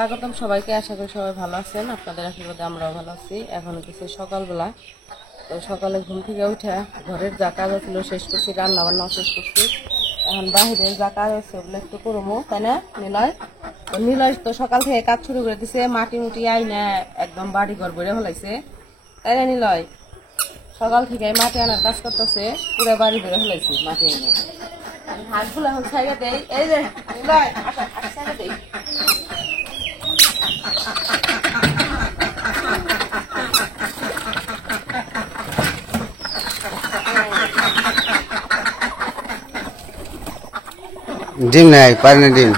স্বাগতম সবাইকে। আশা করি সবাই ভালো আছেন। আপনাদের আশীর্বাদে আমরাও ভালো আছি। এখন হচ্ছে সকালবেলা, তো সকালে ঘুম থেকে উঠে ঘরের যা কাজ ছিল শেষ করছি, রান্না বান্নাও শেষ করছি। এখন বাহিরে যা কাজ আছে ওগুলো একটু করবো, তাই না নিলয়? তো নিলয় তো সকাল থেকে কাজ শুরু করে দিছে, মাটি মুটি আইনে একদম বাড়ি ঘর ভরে ফেলাইছে, তাই না নিলয়? সকাল থেকে মাটি আনার কাজ করতেছে, পুরো বাড়ি ভরে ফেলাইছি মাটি এনে। হাঁসগুলো এখন ছাইড়ে দেয়, এই যে নিলয় ছাইড়ে দেয়। ডিম নাই, পারে না ডিম।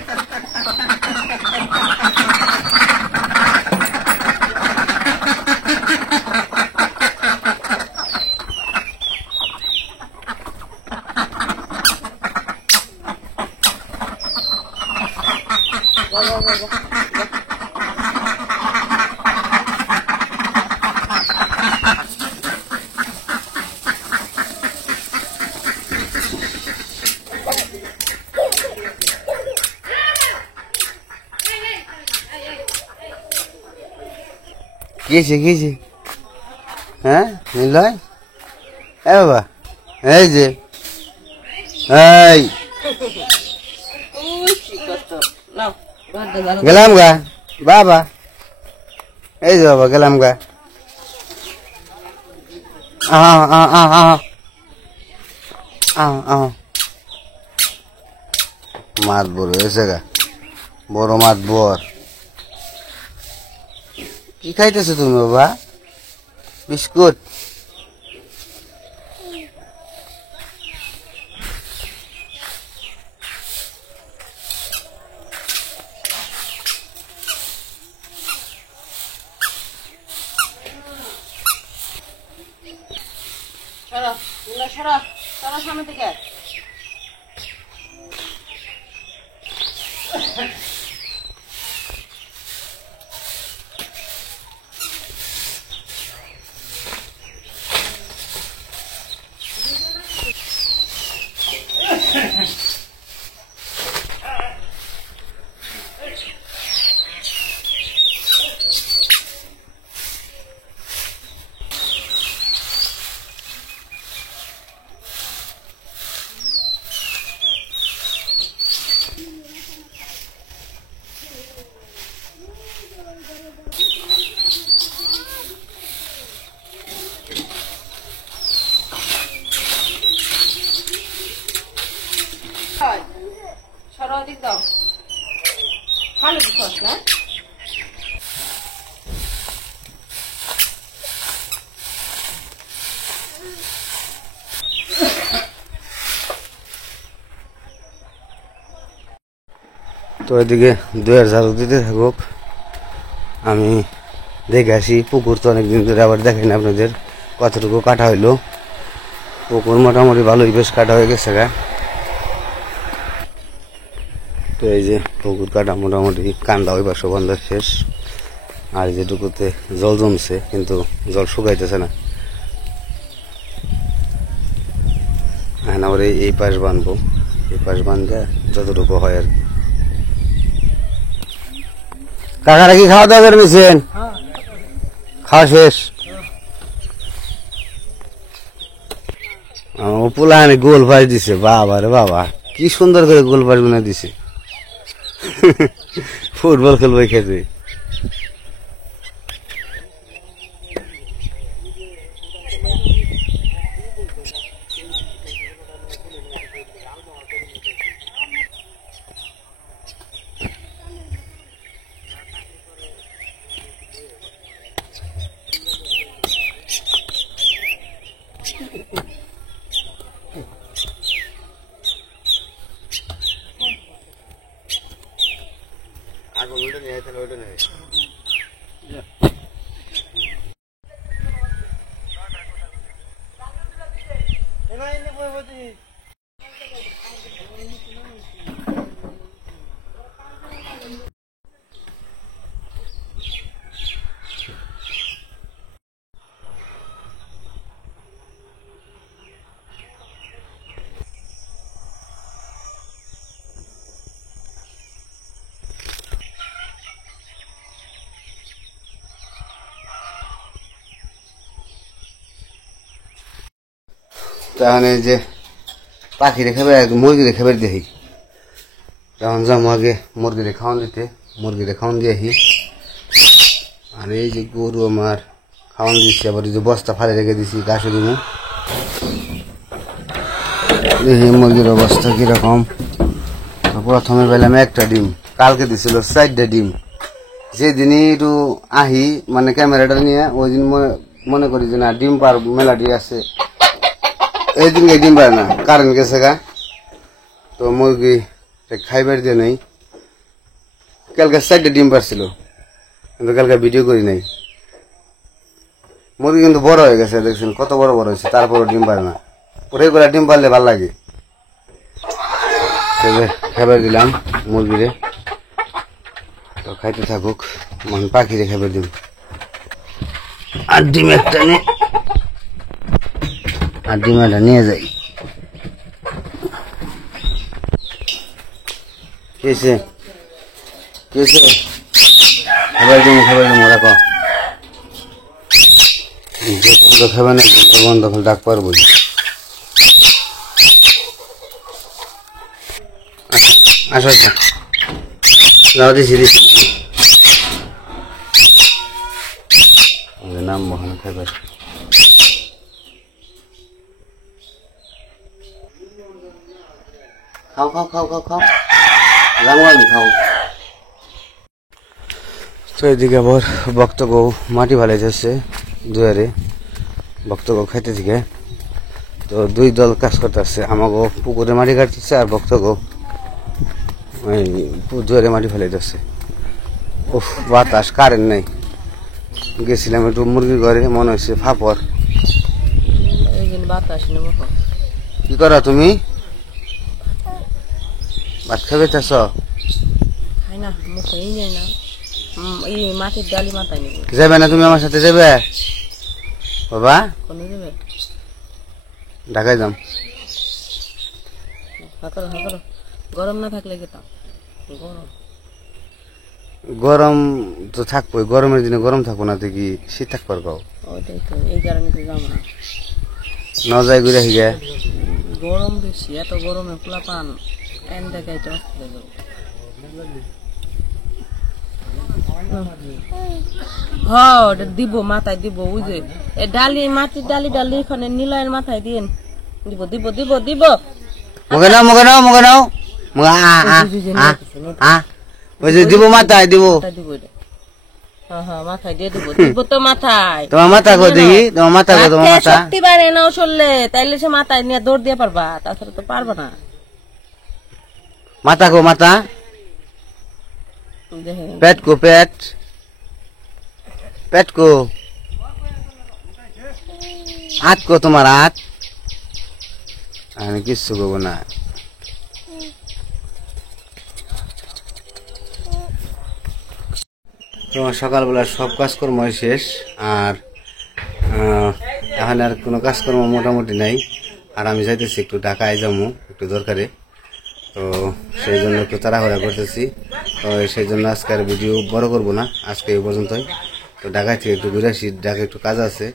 কি হ্যাঁ নিলয়, এ বাবা, এই যে এই গেলাম গা বাবা, এই যে বাবা গেলাম গা। মাত বড় হয়েছে গা, বড় মাত বর। কি খাইতেছো তুমি বাবা? বিস্কুট? সরো নিলয়, সরো সরো সামনে থেকে। সরো দিক দাও, ভালো দিচ্ছ না? তো এদিকে দুয়ের ঝাড়ু দিতে থাকুক, আমি দেখে আসি। পুকুর তো অনেকদিন ধরে আবার দেখাই না আপনাদের, কতটুকু কাটা হইলো। পুকুর মোটামুটি ভালোই বেশ কাটা হয়ে গেছে গা। তো এই যে পুকুর কাটা মোটামুটি, কান্দা ওই পাশে বন্ধ শেষ। আর যেটুকুতে জল জমছে, কিন্তু জল শুকাইতেছে না। এখন আবার এই পাশ বানবো, এই পাশ বানলে যতটুকু হয় আর কি। কাকারা কি খাওয়া দাওয়া করে নিয়েছেন? খাওয়া শেষ? ও পোলাহানে গোল পাশ দিছে, বাবা রে বাবা, কি সুন্দর করে গোল পাশ গুনে দিছে। ফুটবল খেলবো খেতে। আগে ওইটা নিয়ে আসেন, ওইটা নিয়ে আসেন। এখন এই যে পাখি রেখে মুরগি রেখে বের দেখি তখন যাবো আগে মুরগিরে খাওয়ান দিতে মুরগিরে খাওয়ান দিয়ে আহি আর এই যে গরু আমার খাওয়ান দিচ্ছি আবার এই যে বস্তা ফালে রেখে দিছি ঘাসে দিনে দেখি মুরগির অবস্থা কিরকম প্রথমে পেলাম একটা ডিম কালকে দিছিল 4টা ডিম যেদিনই একটু আহি মানে ক্যামেরাটা নিয়ে ওই দিন মনে করি যে না ডিম পার মেলাটি আছে এই দিনকে ডিম পারে না কারেন্ট গেছে গা তো মুরগি খাইবার দিয়ে নেই কালকে 4টা ডিম পারছিল কিন্তু কালকে ভিডিও করি নাই মুরগি কিন্তু বড় হয়ে গেছে দেখছেন কত বড় বড় হয়েছে তারপরও ডিম পারে না ওরে করে ডিম পারলে ভাল লাগে খাবার দিলাম মুরগিরে তো খাইতে থাকুক মানে পাখিরে খাবার দিব আর ডিম একটা নিয়ে আর ডিম একটা নিয়ে যাই কেছে কেছে খাবার দিব রাখো যে বন্ধ খাবে না বন্ধ করে ডাক পারবো আসো আচ্ছা যাও দিছি নাম বহান খাবার খাও খাও খাও খাও খাও রাঙালি খাও তো এদিকে আবার ভক্ত গৌ মাটি ভালো যাচ্ছে দুয়ারে ভক্ত গৌ খাইতে থেকে তো দুই দল কাজ করতে আসছে আমাকে পুকুরে মাটি কাটতেছে আর ভক্ত গৌ দুয়ারে মাটি ফেলে যাচ্ছে উফ বাতাস কারেন্ট নাই গেছিলাম একটু মুরগির ঘরে মনে হচ্ছে ফাপড় বাতাস নেব কি করো তুমি ভাত খাবে চাষ খাই না মুখেই যায় না এই মাটির ডালি মাথায় নেব যাবে না তুমি আমার সাথে যাবে বাবা কোনে যাবে ঢাকায় যাম হাকলো হাকলো গরম না থাকলে গেতাম গরম গরম তো থাকবোই গরমের দিনে গরম থাকবো না দেখি শীত থাকবার গাও ওইটাই তো এই কারণে তো যাবো না ন যাই ঘুরে হিগে গরম বেশি এত গরমে পোলা পান এন দেখাইতে অসুবিধা যাবো ওটা দিব মাথায় দিব ওই যে ডালি মাটির ডালি ডালি এখানে নিলয়ের মাথায় দিন দিব দিব দিব দিব মুখে নাও মুখে নাও মুখে নাও ওই যে দিব মাথায় দিব মাথায় দিয়ে দিব দিব তো মাথায় তোমার মাথা কো দেখি তোমার মাথা কো তোমার মাথা শক্তি বাড়ে না শুনলে তাইলে সে মাথায় নিয়ে দৌড় দিয়ে পারবা তাছাড়া তো পারবা না মাথা কো মাথা পেট কো পেট পেট কো হাত কো তোমার হাত আমি কিচ্ছু করবো না তোমার সকালবেলা সব কাজকর্ম শেষ আর এখন আর কোনো কাজকর্ম মোটামুটি নাই আর আমি যাইতেছি একটু ঢাকায় যাবো একটু দরকারে তো সেই জন্য একটু তাড়াহুড়া করতেছি তো সেই জন্য আজকে আর ভিডিও বড় করবো না আজকে এই পর্যন্তই তো ঢাকা থেকে একটু ঘুরে আসি ঢাকা একটু কাজ আছে